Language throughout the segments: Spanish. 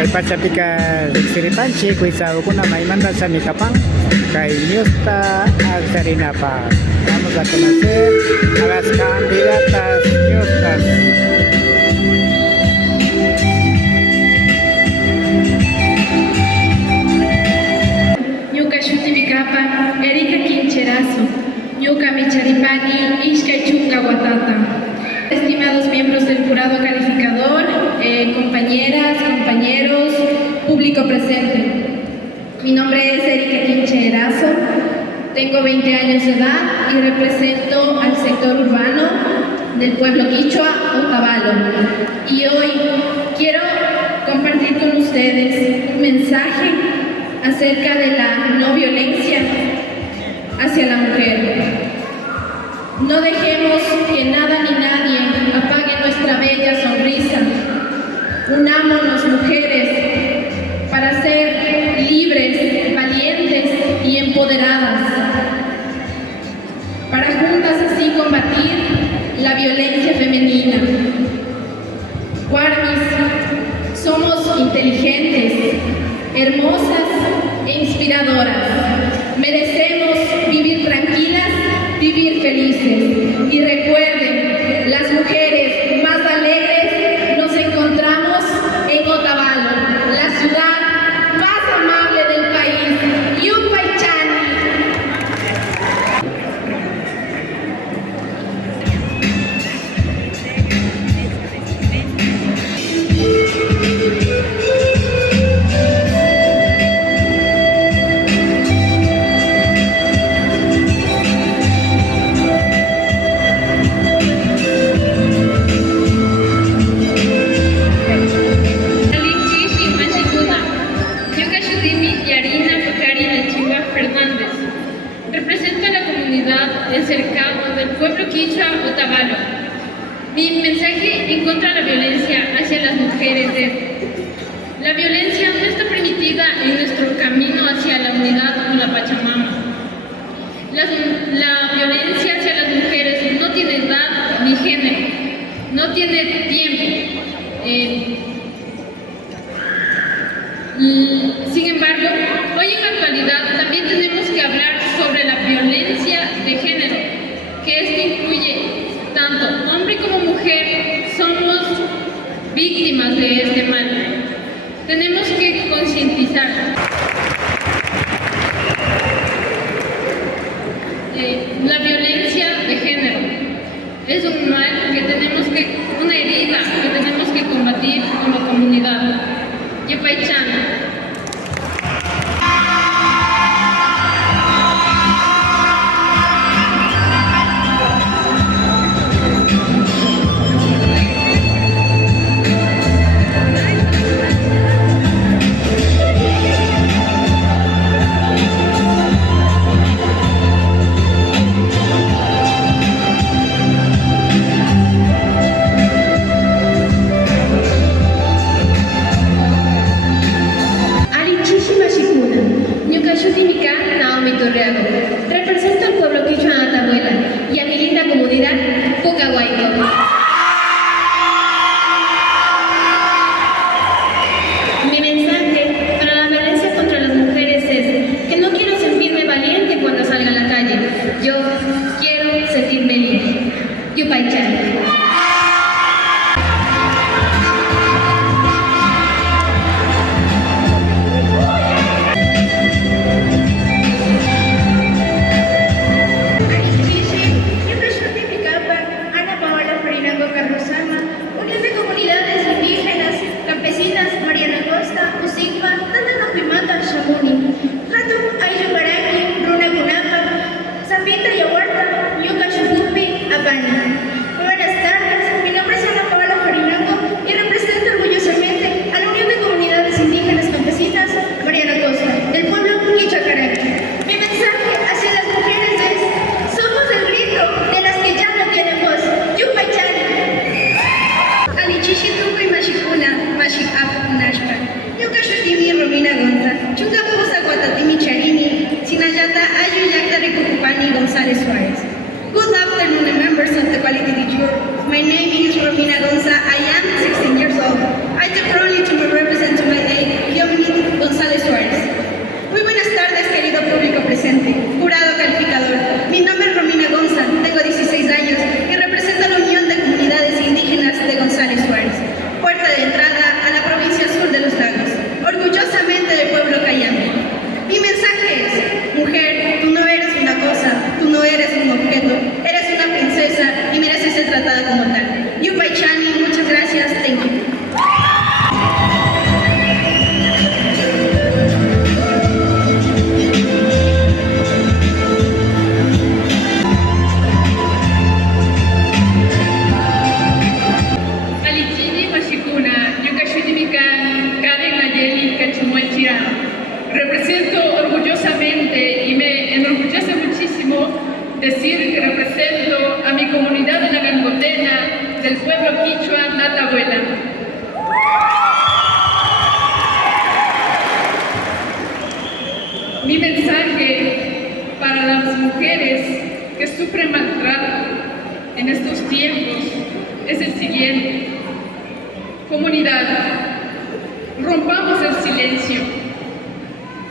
Kay Pachapica Siripanchi, Kuisa Ukuna Maimanda Samikapang, Kay Niusta Alzarinapa. Vamos a conocer a las candidatas Niustas. Ñuka Shutimikapa, Erika Quincherazo, Ñuka Micharipani, Ishkay Chunga Watata. Estimados miembros del jurado calificador, compañeras, compañeros, público presente. Mi nombre es Erika Quincherazo, tengo 20 años de edad y represento al sector urbano del pueblo quichua, Otavalo. Y hoy quiero compartir con ustedes un mensaje acerca de la no violencia hacia la mujer. No dejemos que nada ni nadie apague nuestra bella sonrisa. Unámonos, mujeres, para ser libres, valientes y empoderadas, para juntas así combatir la violencia femenina. Guarmis, somos inteligentes, hermosas e inspiradoras. Merecemos vivir tranquilas, vivir felices. Y recuerden, las mujeres más alegres nos encontramos en Otavalo, la ciudad más amable del país. Yupaychani. Represento a la comunidad del cercado del pueblo quichua Otavalo. Mi mensaje en contra de la violencia hacia las mujeres es: la violencia no está permitida en nuestro camino hacia la unidad con la Pachamama. La violencia hacia las mujeres no tiene edad ni género, no tiene tiempo. Sin embargo, hoy en la actualidad también tenemos que hablar sobre la violencia de género, que esto incluye tanto hombre como mujer, somos víctimas de este mal. Tenemos que concientizar. La violencia de género es un mal una herida que tenemos que combatir como comunidad. Yepaychan. decir que represento a mi comunidad de la Gangotena del pueblo quichua Natabuela. Mi mensaje para las mujeres que sufren maltrato en estos tiempos es el siguiente. Comunidad, rompamos el silencio,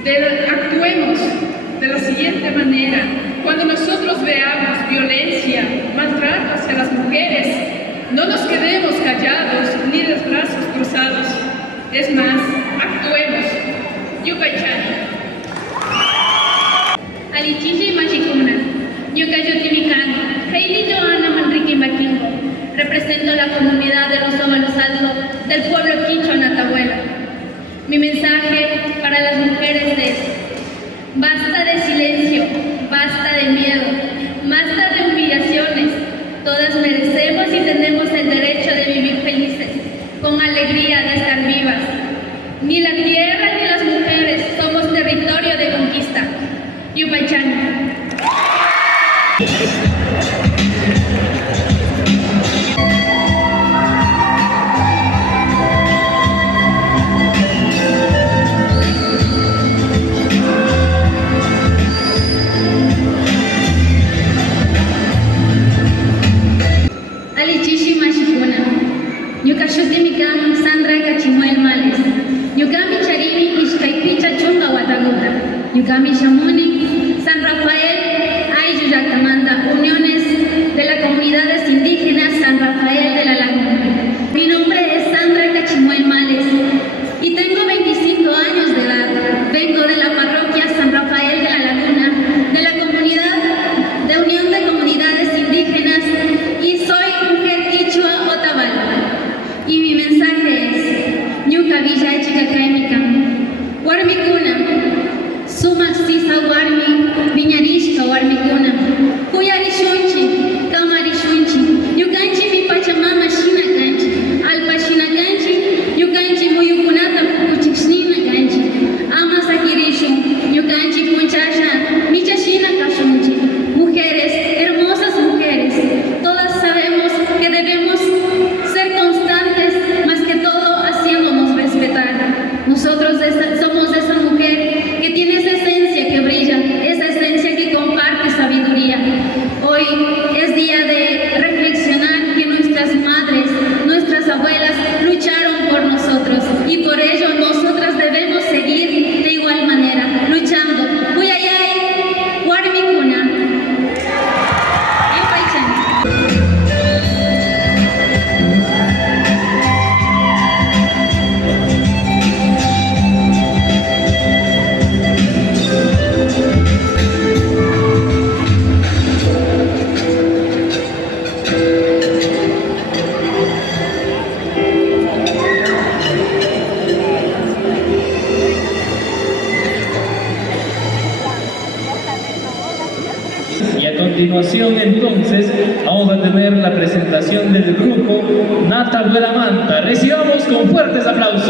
actuemos de la siguiente manera. Cuando nosotros veamos violencia, maltrato hacia las mujeres, no nos quedemos callados ni de brazos cruzados. Es más, actuemos. Yupaychani. Alichichi Machicuna, Yucayotimican, Hailey Joana Manrique Maquingo. Represento la comunidad de los Óvalos Altos del pueblo quichua Natabuela. Mi mensaje para las mujeres es: basta de silencio, basta de miedo, basta de humillaciones. Todas merecemos y tenemos el derecho de vivir felices, con alegría de estar vivas. Ni la tierra ni las mujeres somos territorio de conquista. Yupaychani. Alichishi Machicuna, Yucayotimican Sandra Cachimuel Males, Yucami Charimi Ishkaipicha Chunga Guataguta, Yucami Shamuni, San Rafael, Ayuyacamanda, Uniones de las Comunidades Indígenas San Rafael de la Laguna. Mi nombre es Sandra Cachimuel Males y tengo 25 años de edad. Vengo de la parroquia San Rafael de la Laguna, de la comunidad de Unión de Comunidades Indígenas, y soy mujer quichua Otavalo. Y mi mensaje es: Ñuka Villa Chicacaimica, Warmicuna, Sumak Sisa Warmi, Viñarishka Warmicuna, Kuyarishunchi, Kamarishunchi, Yukanchi mi Pachamama Shina Kanchi, Alpa Shina Kanchi, Yukanchi Muyukunata Fukuchixnina Kanchi, Amasakirishu, Yukanchi Punchasha, Michashina Kashunchi. Mujeres, hermosas mujeres, todas sabemos que debemos ser constantes, más que todo haciéndonos respetar. Nosotros somos esa mujer que tiene esa esencia que brilla, esa esencia que comparte sabiduría. Hoy es día de reflexionar que nuestras madres, nuestras abuelas lucharon por nosotros, y por ello nosotras debemos seguir de igual manera, luchando. Kuyayay, Warmicuna. Y a continuación entonces vamos a tener la presentación del grupo Natabuela Manta. Recibamos con fuertes aplausos.